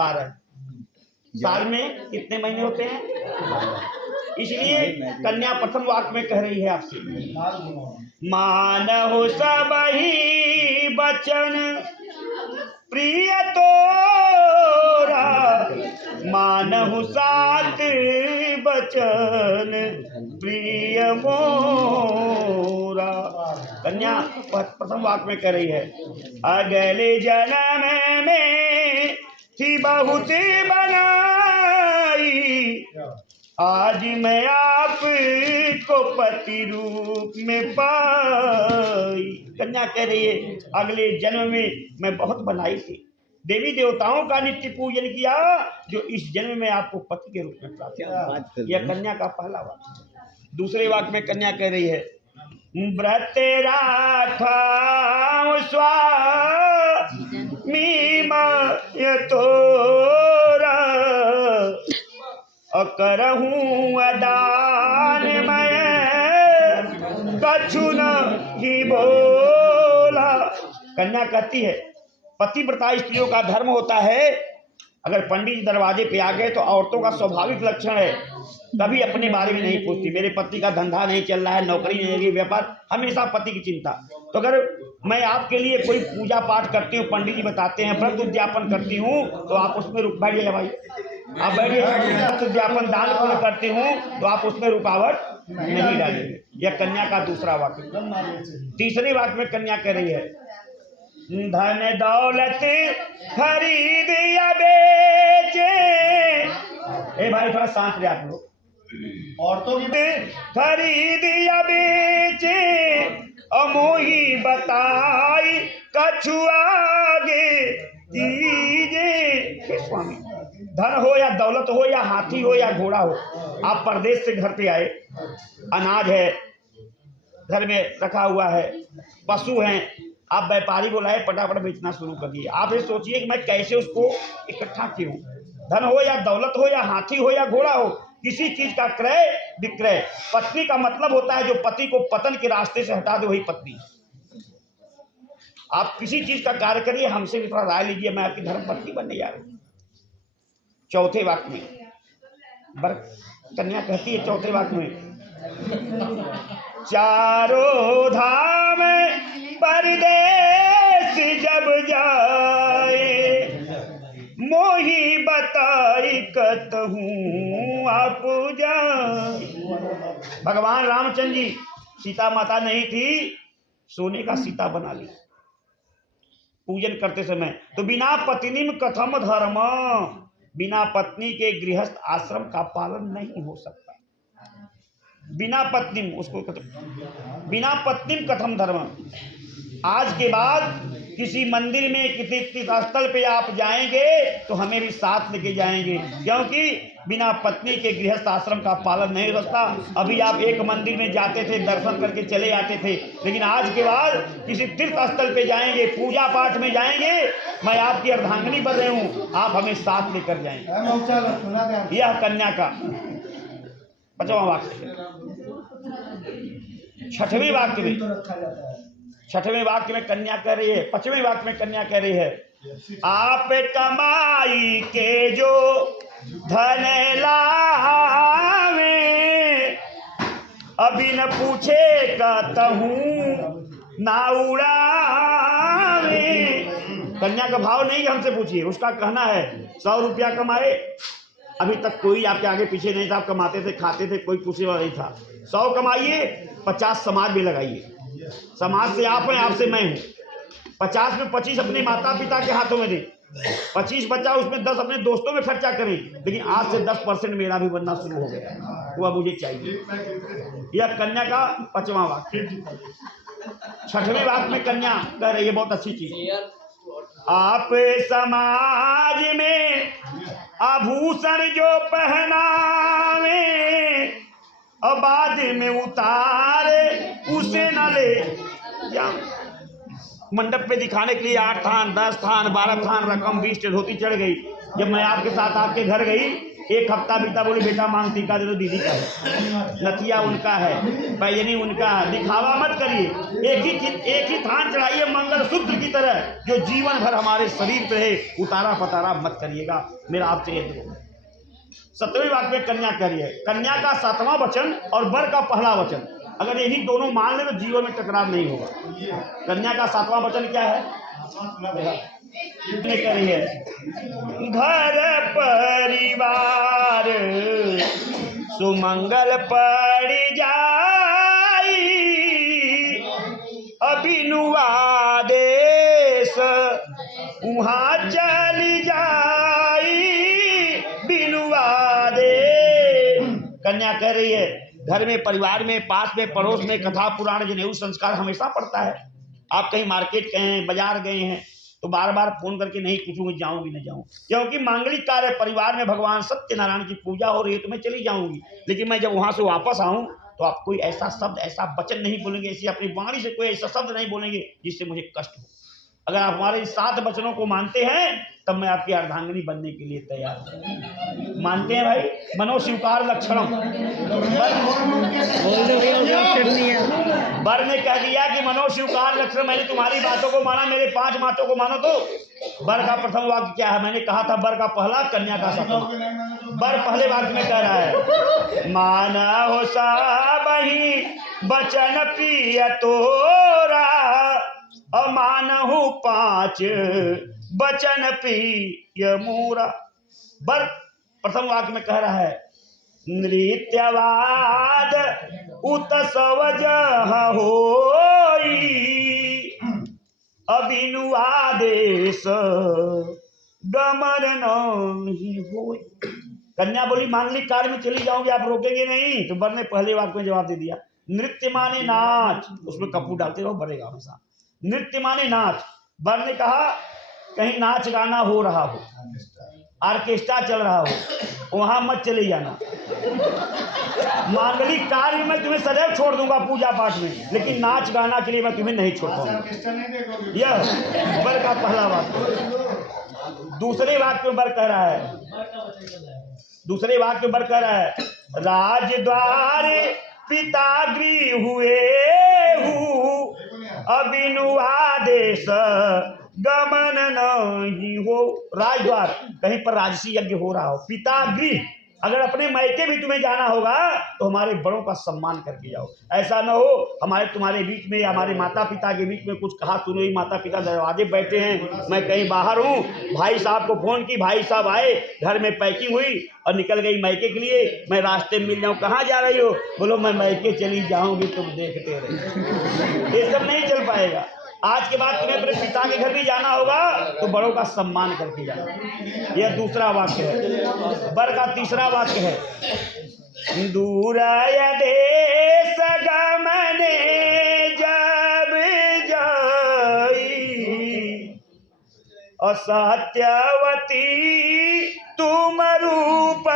12। साल में कितने महीने होते हैं? इसलिए कन्या प्रथम वाक्य में कह रही है आपसे, मानहु सब ही बचन प्रिय तोरा, मानहु सात बचन प्रिय मोरा। कन्या प्रथम वाक्य में कह रही है, अगले जन्म में थी बहुत बनाई, आज मैं आप को पति रूप में पाई। कन्या कह रही है, अगले जन्म में मैं बहुत बनाई थी, देवी देवताओं का नित्य पूजन किया, जो इस जन्म में आपको पति के रूप में प्राप्त हुआ। यह कन्या का पहला वाक्य। दूसरे वाक्य में कन्या कह रही है, व्रत राखा स्वामी माय तोरा, करहूँ अदान मैं कछु नहीं बोला। कन्या कहती है, पतिव्रता स्त्रियों का धर्म होता है, अगर पंडित जी दरवाजे पे आ गए तो औरतों का स्वाभाविक लक्षण है कभी अपने बारे में नहीं पूछती, मेरे पति का धंधा नहीं चल रहा है, नौकरी नहीं लगी, व्यापार, हमेशा पति की चिंता। तो अगर मैं आपके लिए कोई पूजा पाठ करती हूँ, पंडित जी बताते हैं, व्रत उद्यापन करती हूँ, तो आप उसमें रुक बैठिए भाई, आप बैठिए। व्रत उद्यापन दान पुण्य करती हूँ तो आप उसमें रुकावट नहीं डालेंगे। यह कन्या का दूसरा वाक्य। तीसरे वाक्य में कन्या कह रही है, धन दौलत खरीद या बेचे। ए भाई थोड़ा शांत रहे आप लोग। औरतों की खरीद या बेचे, अमोही बताई कछु आगे दीजे। स्वामी, धन हो या दौलत हो या हाथी हो या घोड़ा हो, आप परदेश से घर पे आए, अनाज है घर में रखा हुआ है, पशु हैं, आप व्यापारी को लाए, फटाफट बेचना शुरू कर दिए। आप ये सोचिए कि मैं कैसे उसको इकट्ठा करूं। धन हो या दौलत हो या हाथी हो या घोड़ा हो, किसी चीज का क्रय विक्रय। पत्नी का मतलब होता है जो पति को पतन के रास्ते से हटा दे, वही पत्नी। आप किसी चीज का कार्य करिए, हमसे भी थोड़ा राय लीजिए, मैं आपकी धर्म पत्नी बनने जा रही हूँ। चौथे वाक्य में कन्या कहती है, चौथे वाक्य में, चारों धाम परदेश जब जाए, मोही बताई कतहूँ आप जाए। भगवान रामचंद्र जी, सीता माता नहीं थी, सोने का सीता बना ली पूजन करते समय। तो बिना पत्नी में कथम धर्म, बिना पत्नी के गृहस्थ आश्रम का पालन नहीं हो सकता। बिना पत्नी उसको बिना पत्नी कथम धर्म। आज के बाद किसी मंदिर में किसी तीर्थस्थल पे आप जाएंगे तो हमें भी साथ लेके जाएंगे, क्योंकि बिना पत्नी के गृहस्थ आश्रम का पालन नहीं हो सकता। अभी आप एक मंदिर में जाते थे, दर्शन करके चले आते थे, लेकिन आज के बाद किसी तीर्थस्थल पे जाएंगे, पूजा पाठ में जाएंगे, मैं आपकी अर्धांगिनी बन रही हूँ, आप हमें साथ लेकर जाएंगे। यह कन्या का पांचवा वाक्य। छठवें वाक्य में कन्या कह रही है, पांचवें वाक्य में कन्या कह रही है, आप कमाई के जो धन लावे, अभी न पूछे कहूँ ना उड़ावे। कन्या का भाव नहीं हमसे पूछिए, उसका कहना है 100 रुपया कमाए, अभी तक कोई आपके आगे पीछे नहीं था, आप कमाते थे, खाते थे, कोई पूछने वाला नहीं था। 100 कमाइए, 50 समाज में लगाइए। समाज से आप हैं, आपसे मैं हूँ। 50 में 25 अपने माता पिता के हाथों में दें, 25 बचा, उसमें 10 अपने दोस्तों में खर्चा करें, लेकिन आज से 10% मेरा भी बनना शुरू हो गया, वो मुझे चाहिए। यह कन्या का पांचवा वाक्य। छठवें वाक्य में कन्या कह रही है बहुत अच्छी चीज, आप समाज में आभूषण जो पहनावे, और बाद में उतारे उसे न ले जाओ। मंडप पे दिखाने के लिए 8 थान, 10 थान, 12 थान रकम 20 धोती चढ़ गई। जब मैं आपके साथ आपके घर गई एक हफ्ता बीता, बोले बेटा मांग टीका दे दो, दीदी का है, नथिया उनका है, पैजनी उनका है। दिखावा मत करिए, एक ही थान चढ़ाइए मंगल सूत्र की तरह, जो जीवन भर हमारे शरीर पे रहे। उतारा पतारा मत करिएगा, मेरा आपसे ये दुआ। 7वें वाक्य में कन्या कह रही है, कन्या का 7वां वचन और वर का पहला वचन, अगर यही दोनों मान ले तो जीवन में टकराव नहीं होगा। कन्या का 7वां वचन क्या है? कह रही है, घर परिवार सुमंगल पड़ जाई, अभिनुआदेश वहाँ चली जाई, बिनुआदेश। कन्या कह रही है, घर में, परिवार में, पास में, पड़ोस में कथा पुराण जनेऊ संस्कार हमेशा पड़ता है। आप कहीं मार्केट गए हैं, बाजार गए हैं, तो बार बार फोन करके नहीं पूछूंगी जाऊंगी न जाऊं, क्योंकि मांगलिक कार्य परिवार में भगवान सत्यनारायण की पूजा हो रही है तो मैं चली जाऊंगी। लेकिन मैं जब वहां से वापस आऊं तो आप कोई ऐसा शब्द, ऐसा वचन नहीं बोलेंगे, ऐसी अपनी वाणी से कोई ऐसा शब्द नहीं बोलेंगे जिससे मुझे कष्ट हो। अगर आप हमारे 7 वचनों को मानते हैं तब मैं आपकी अर्धांगिनी बनने के लिए तैयार हूं। मानते हैं भाई? मनोस्वीकार लक्षणम। वर ने कह दिया कि मनोस्वीकार लक्षण, मैंने तुम्हारी बातों को माना, मेरे 5 बातों को मानो। तो वर का प्रथम वाक्य क्या है? मैंने कहा था वर का पहला, कन्या का 7वां। वर पहले वाक्य में कह रहा है, माना हो साबही बचन प्रिय तोरा, अमानहु 5 बचन प्रिय मोरा। वर प्रथम वाक्य में कह रहा है, नृत्यवाद उत्सव होई, अभिनुआदेश गमन नहीं होई। कन्या बोली मांगलिक कार्य में चली जाऊंगी, आप रोकेंगे नहीं? तो वर ने पहले वाक्य में जवाब दे दिया, नृत्य माने नाच, उसमें कपूर डालते रहो, बढ़ेगा हमेशा। नृत्य माने नाच। वर ने कहा कहीं नाच गाना हो रहा हो, ऑर्केस्ट्रा चल रहा हो, वहां मत चले जाना। मांगलिक कार्य में तुम्हें सदैव छोड़ दूंगा पूजा पाठ में, लेकिन नाच गाना के लिए मैं तुम्हें नहीं छोड़ पाऊंगा। यह वर का पहला वाक्य। दूसरे वाक्य में वर कह रहा है, दूसरे वाक्य में वर कह रहा है, राजद्वार पिता गृह हुए अभिनुआदेश गमन नहीं हो। राजद्वार, कहीं पर राजसी यज्ञ हो रहा हो, पिता गृह, अगर अपने मायके भी तुम्हें जाना होगा तो हमारे बड़ों का सम्मान करके जाओ। ऐसा ना हो हमारे तुम्हारे बीच में, हमारे माता पिता के बीच में कुछ कहा सुनो ही, माता पिता दरवाजे बैठे हैं, मैं कहीं बाहर हूँ, भाई साहब को फोन की, भाई साहब आए, घर में पैकिंग हुई और निकल गई मायके के लिए, मैं रास्ते में मिल जाऊँ, कहाँ जा रही हो? बोलो मैं मायके चली जाऊँगी, तुम देखते रहो। ये सब नहीं चल पाएगा। आज के बाद तुम्हें अपने पिता के घर भी जाना होगा तो बड़ों का सम्मान करके जाना। यह दूसरा वाक्य है। वर का तीसरा वाक्य है, दूरय देश गमने जब जाई, असत्यवती तुम रूप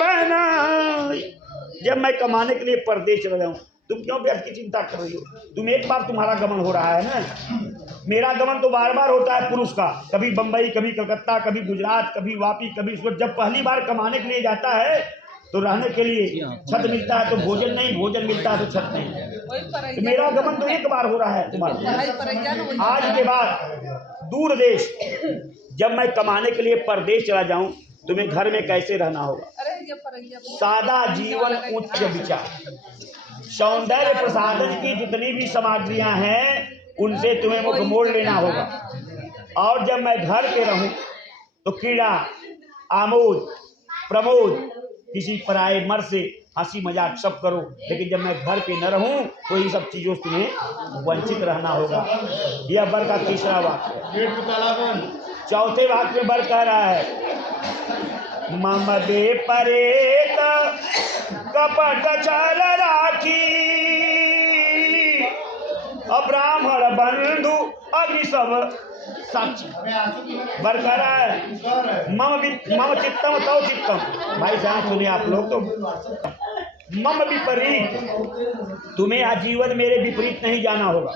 बनाई। जब मैं कमाने के लिए परदेश चला जाऊं, तुम क्यों व्यर्थ की चिंता कर रही हो? तुम एक बार तुम्हारा गमन हो रहा है ना, मेरा गमन तो बार बार होता है पुरुष का, कभी बंबई, कभी कलकत्ता, कभी गुजरात, कभी वापी, कभी सूरत। जब पहली बार कमाने के लिए जाता है तो रहने के लिए छत मिलता है तो भोजन नहीं, भोजन मिलता है तो छत नहीं। तो मेरा गमन तो एक बार हो रहा है तुम्हारा। आज के बाद दूर देश, जब मैं कमाने के लिए परदेश चला जाऊं, तुम्हें घर में कैसे रहना होगा? सादा जीवन, उच्च विचार, सौंदर्य प्रसाधन की जितनी भी सामग्रियां हैं उनसे तुम्हें मुख मोड़ लेना होगा। और जब मैं घर पे रहूं तो क्रीड़ा, आमोद, प्रमोद, किसी पराये मर्द से हंसी मजाक सब करो, लेकिन जब मैं घर पे न रहूं तो ये सब चीजों से तुम्हें वंचित रहना होगा। यह वर का तीसरा वाक्य। चौथे वाक्य में वर कह रहा है, मम बेपरेत कपट चल राखी, अब्राह्मण बंधु अग्नि सब साक्षी। वर कह रहा है, मम चित्तम तव चित्तम। भाई साहब सुनिए आप लोग, तो मम विपरीत, तुम्हें आजीवन मेरे विपरीत नहीं जाना होगा।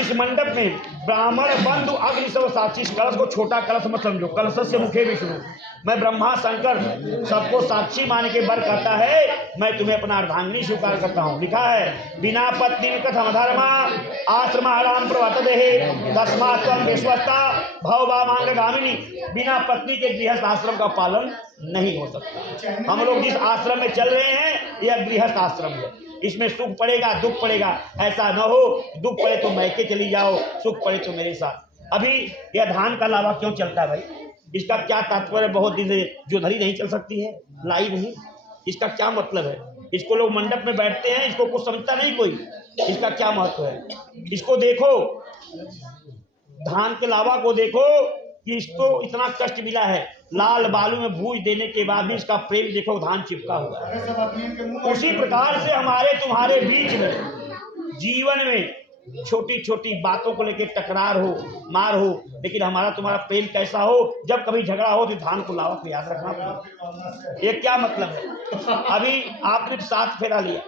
इस मंडप में ब्राह्मण बंधु अग्नि सब साक्षी। इस कलश को छोटा कलश मत समझो, कलश से मुखे विष्णु, मैं ब्रह्मा शंकर सबको साक्षी मान के वर कहता है, मैं तुम्हें अपना अर्धांगिनी स्वीकार करता हूँ। लिखा है बिना पत्नी कथम धर्मा आश्रम आराम प्रवर्तते तस्मात् त्वं विश्वस्ता भवमांग गामिनी। बिना पत्नी के गृहस्थ आश्रम का पालन नहीं हो सकता। हम लोग जिस आश्रम में चल रहे हैं यह गृहस्थ आश्रम है, इसमें सुख पड़ेगा दुख पड़ेगा, ऐसा न हो दुख पड़े तो मैके चली जाओ, सुख पड़े तो मेरे साथ। अभी यह धान का लावा क्यों चलता है भाई, इसका क्या तात्पर्य? बहुत दिन से जो धरी नहीं चल सकती है, लाई नहीं, इसका क्या मतलब है? इसको लोग मंडप में बैठते हैं, इसको कुछ समझता नहीं कोई, इसका क्या महत्व है? इसको देखो, धान के लावा को देखो कि इसको इतना कष्ट मिला है, लाल बालू में भूज देने के बाद भी इसका प्रेम देखो, धान चिपका हुआ है। उसी प्रकार से हमारे तुम्हारे बीच में जीवन में छोटी छोटी बातों को लेकर टकरार हो, मार हो, लेकिन हमारा तुम्हारा प्रेम कैसा हो, जब कभी झगड़ा हो तो धान को लावा को याद रखना पड़ेगा। ये क्या मतलब है? अभी आपने 7 फेरा लिया,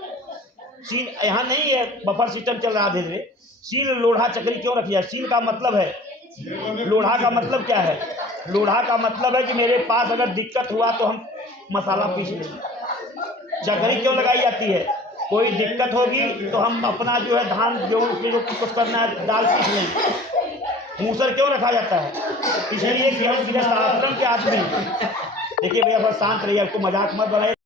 सील यहाँ नहीं है, बफर सिस्टम चल रहा धीरे धीरे, सील लोढ़ा चक्री क्यों रखी है? सील का मतलब है, लोढ़ा का मतलब क्या है? लोढ़ा का मतलब है कि मेरे पास अगर दिक्कत हुआ तो हम मसाला पीस लेंगे। चक्री क्यों लगाई जाती है? कोई दिक्कत होगी तो हम अपना जो है धान गेहूँ उसमें जो कुछ करना है दाल पीस लेंगे। मूसर क्यों रखा जाता है? इसलिए कि हम गृहस्थ आश्रम के आदमी। देखिए भैया बस शांत रहिए, आपको मजाक मत बनाइए।